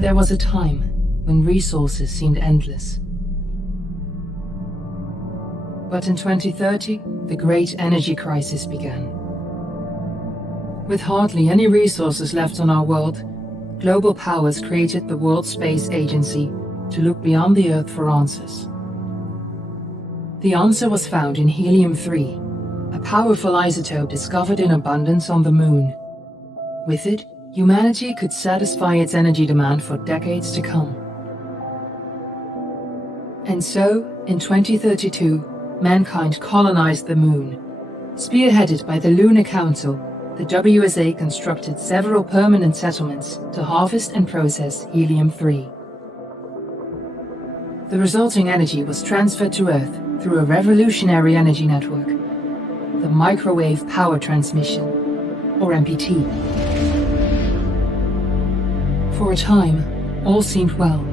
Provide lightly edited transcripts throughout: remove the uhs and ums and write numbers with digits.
There was a time when resources seemed endless. But in 2030, the great energy crisis began. With hardly any resources left on our world, global powers created the World Space Agency to look beyond the Earth for answers. The answer was found in helium-3, a powerful isotope discovered in abundance on the Moon. With it, humanity could satisfy its energy demand for decades to come. And so, in 2032, mankind colonized the Moon. Spearheaded by the Lunar Council, the WSA constructed several permanent settlements to harvest and process helium-3. The resulting energy was transferred to Earth through a revolutionary energy network, the Microwave Power Transmission, or MPT. For a time, all seemed well.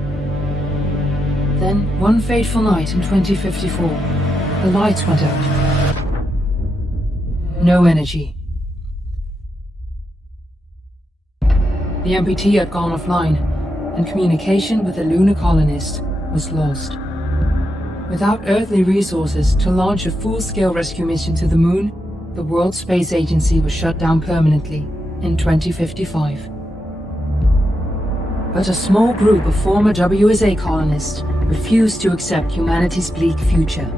Then, one fateful night in 2054, the lights went out. No energy. The MPT had gone offline, and communication with the lunar colonist was lost. Without earthly resources to launch a full-scale rescue mission to the Moon, the World Space Agency was shut down permanently in 2055. But a small group of former WSA colonists refused to accept humanity's bleak future.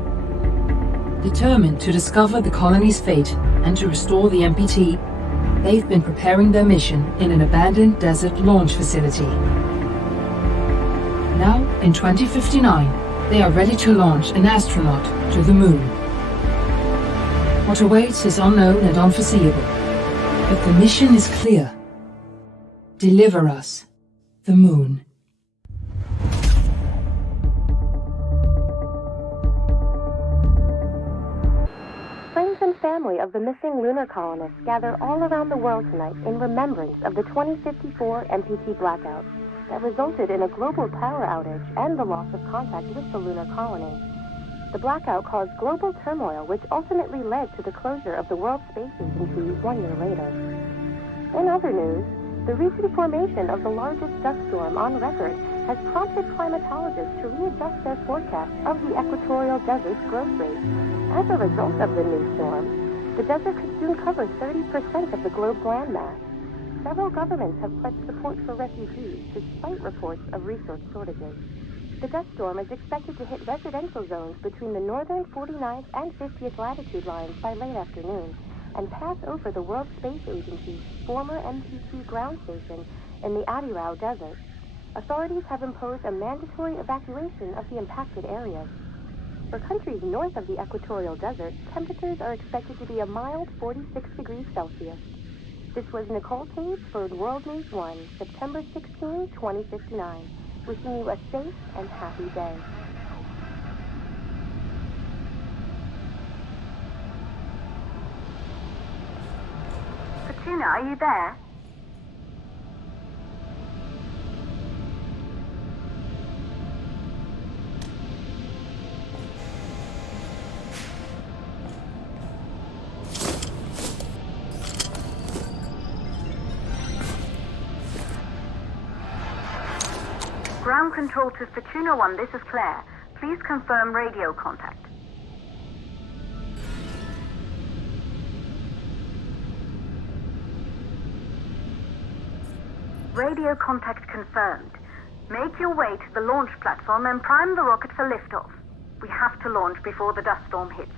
Determined to discover the colony's fate and to restore the MPT, they've been preparing their mission in an abandoned desert launch facility. Now, in 2059, they are ready to launch an astronaut to the Moon. What awaits is unknown and unforeseeable, but the mission is clear. Deliver us the Moon. Friends and family of the missing lunar colonists gather all around the world tonight in remembrance of the 2054 MPT blackout that resulted in a global power outage and the loss of contact with the lunar colony. The blackout caused global turmoil, which ultimately led to the closure of the World Space Agency 1 year later. In other news, the recent formation of the largest dust storm on record has prompted climatologists to readjust their forecast of the equatorial desert's growth rate. As a result of the new storm, the desert could soon cover 30% of the globe's landmass. Several governments have pledged support for refugees despite reports of resource shortages. The dust storm is expected to hit residential zones between the northern 49th and 50th latitude lines by late afternoon and pass over the World Space Agency's former MPT ground station in the Adirau Desert. Authorities have imposed a mandatory evacuation of the impacted areas. For countries north of the equatorial desert, temperatures are expected to be a mild 46 degrees Celsius. This was Nicole Page for World News 1, September 16, 2059. Wishing you a safe and happy day. Fortuna, are you there? Ground control to Fortuna 1, this is Claire. Please confirm radio contact. Radio contact confirmed. Make your way to the launch platform and prime the rocket for liftoff. We have to launch before the dust storm hits.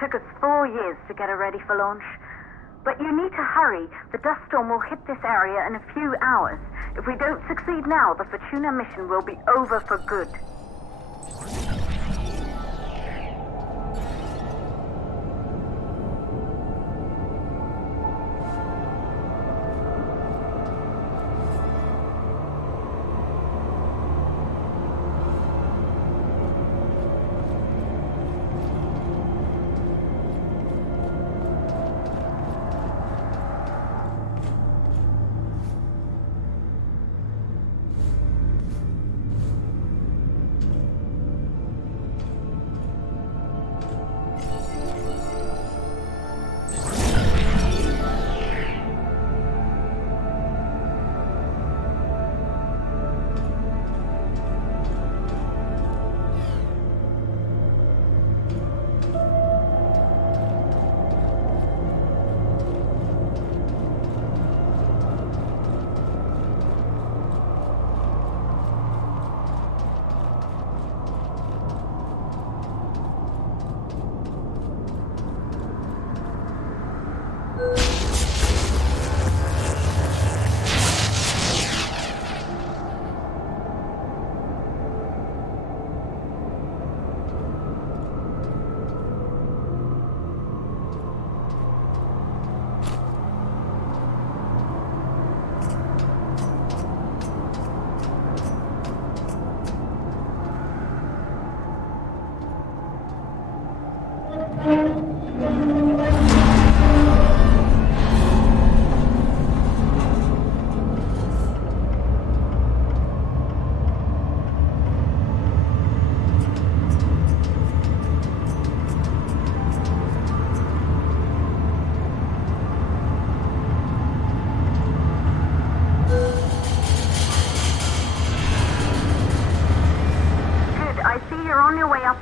took us 4 years to get her ready for launch. But you need to hurry. The dust storm will hit this area in a few hours. If we don't succeed now, the Fortuna mission will be over for good.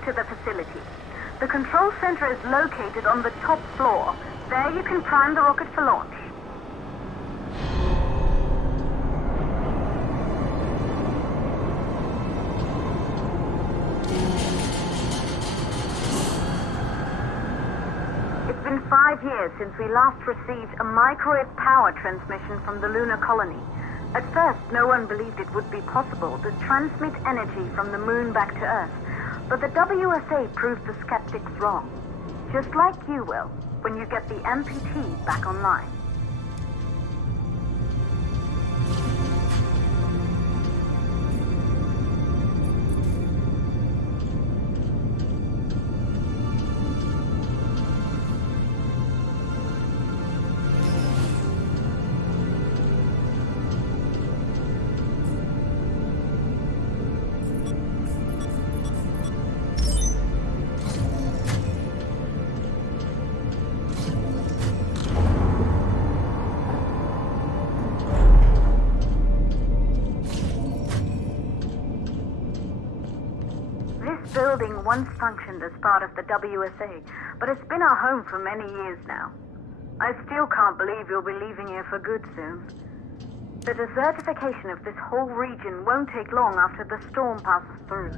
To the facility. The control center is located on the top floor. There you can prime the rocket for launch. It's been 5 years since we last received a microwave power transmission from the lunar colony. At first, no one believed it would be possible to transmit energy from the moon back to Earth. But the WSA proved the skeptics wrong. Just like you will, when you get the MPT back online. Building once functioned as part of the WSA, but it's been our home for many years now. I still can't believe you'll be leaving here for good soon. The desertification of this whole region won't take long after the storm passes through.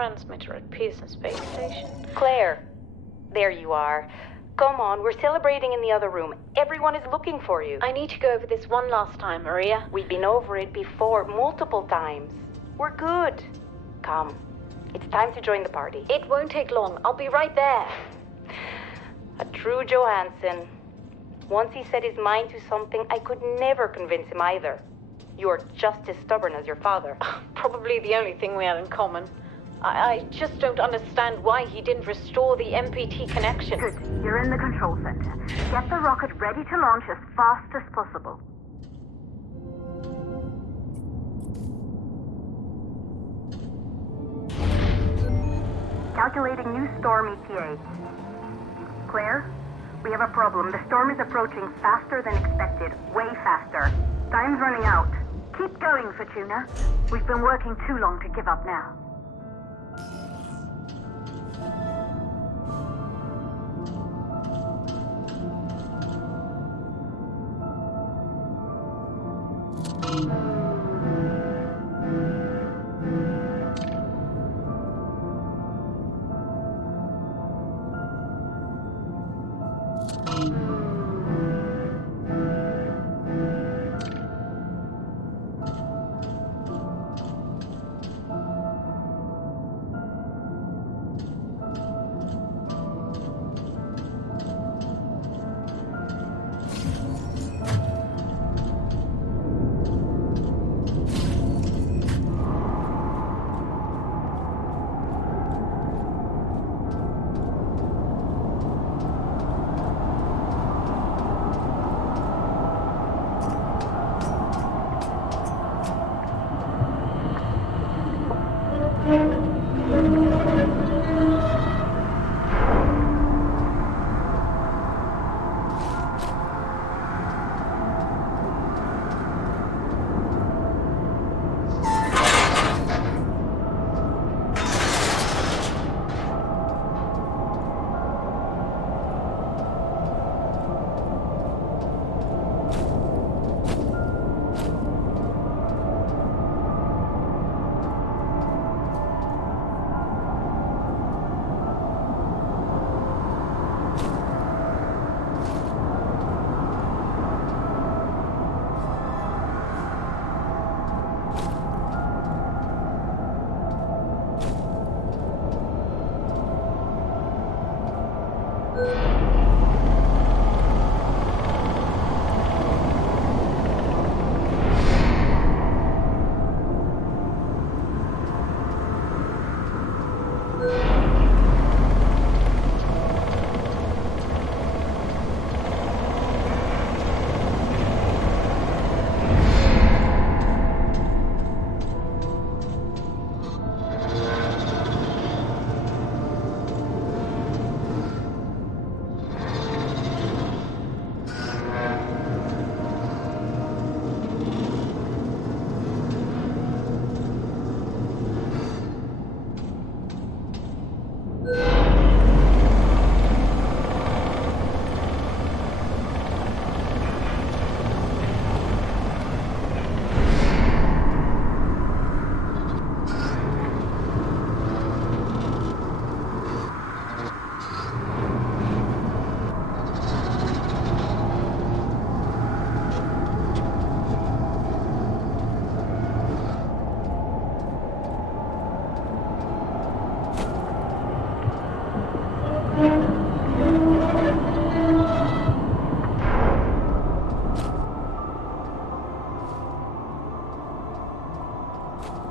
transmitter at Pearson Space Station. Claire, there you are. Come on, we're celebrating in the other room. Everyone is looking for you. I need to go over this one last time, Maria. We've been over it before, multiple times. We're good. Come, it's time to join the party. It won't take long. I'll be right there. A true Johansson. Once he set his mind to something, I could never convince him either. You're just as stubborn as your father. Probably the only thing we have in common. I just don't understand why he didn't restore the MPT connection. Good. You're in the control center. Get the rocket ready to launch as fast as possible. Calculating new storm ETA. Claire, we have a problem. The storm is approaching faster than expected. Way faster. Time's running out. Keep going, Fortuna. We've been working too long to give up now.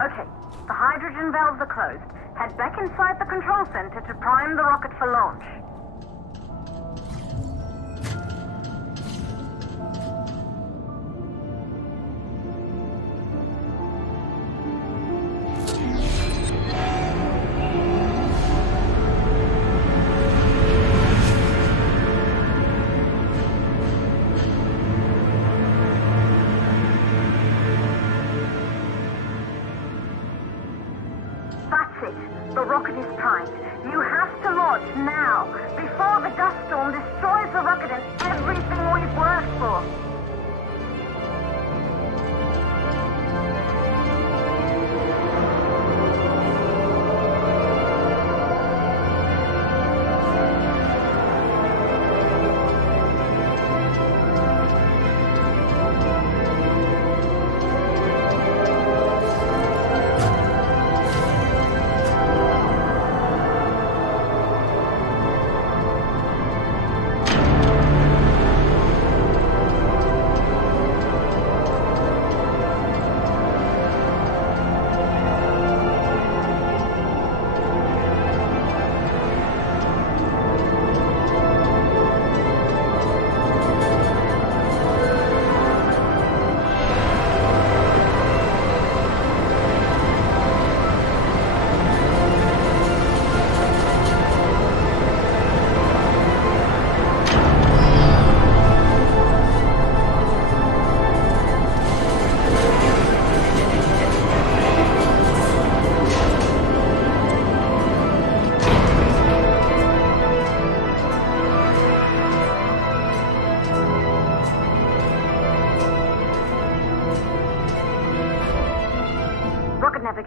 Okay, the hydrogen valves are closed. Head back inside the control center to prime the rocket for launch. The rocket is primed. You have to launch now, before the dust storm destroys the rocket and everything we've worked for.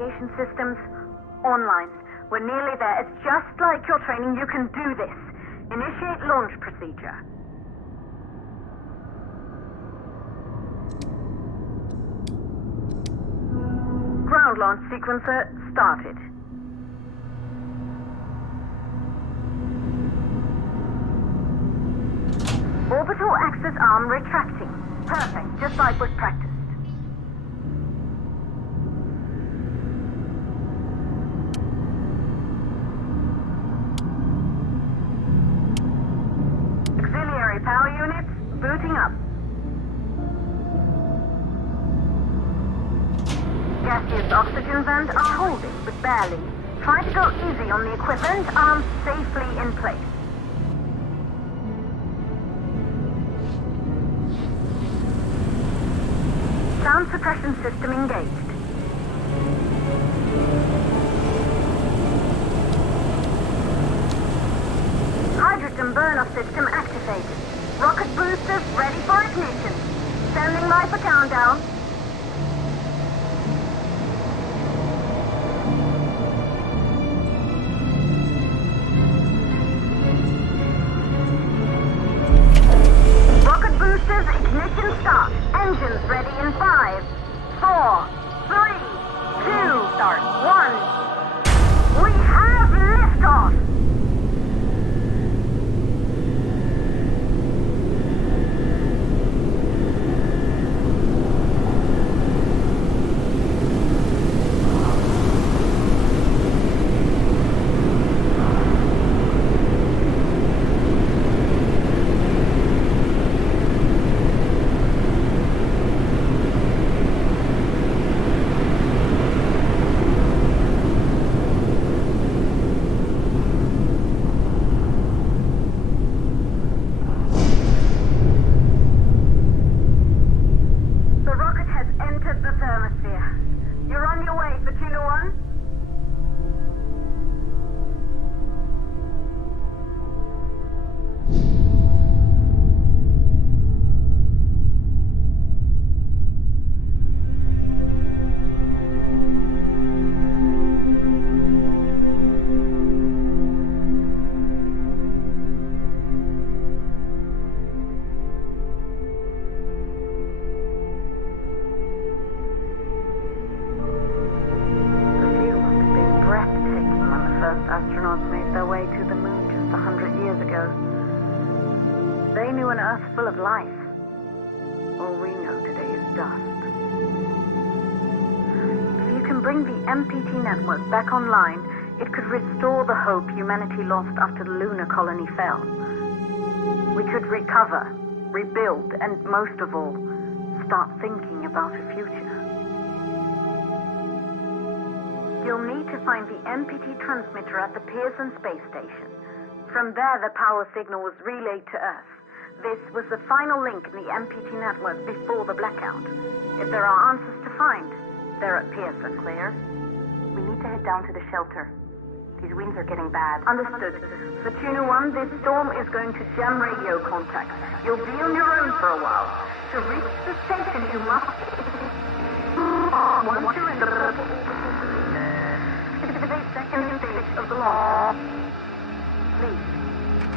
navigation systems, online. We're nearly there. It's just like your training. You can do this. Initiate launch procedure. Ground launch sequencer started. Orbital axis arm retracting. Perfect, just like was practiced. Auxiliary power units booting up. Gaseous oxygen vent are holding, but barely. Try to go easy on the equipment. Arms safely in place. Sound suppression system engaged. Hydrogen burn-off system activated. Rocket boosters ready for ignition. Standing by for countdown. Rocket boosters ignition start. Engines ready in 5, 4, 3, 2, 1. We have liftoff! You're on your way, Fortuna 1. Astronauts made their way to the moon just 100 years ago. They knew an Earth full of life. All we know today is dust. If you can bring the MPT network back online, it could restore the hope humanity lost after the lunar colony fell. We could recover, rebuild, and most of all, start thinking about a future. You'll need to find the MPT transmitter at the Pearson space station. From there, the power signal was relayed to Earth. This was the final link in the MPT network before the blackout. If there are answers to find, they're at Pearson. Claire, we need to head down to the shelter. These winds are getting bad. Understood. Fortuna 1, this storm is going to jam radio contact. You'll be on your own for a while. To reach the station, you must... Once you're in the second stage of the law. Please,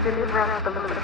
deliver us the load.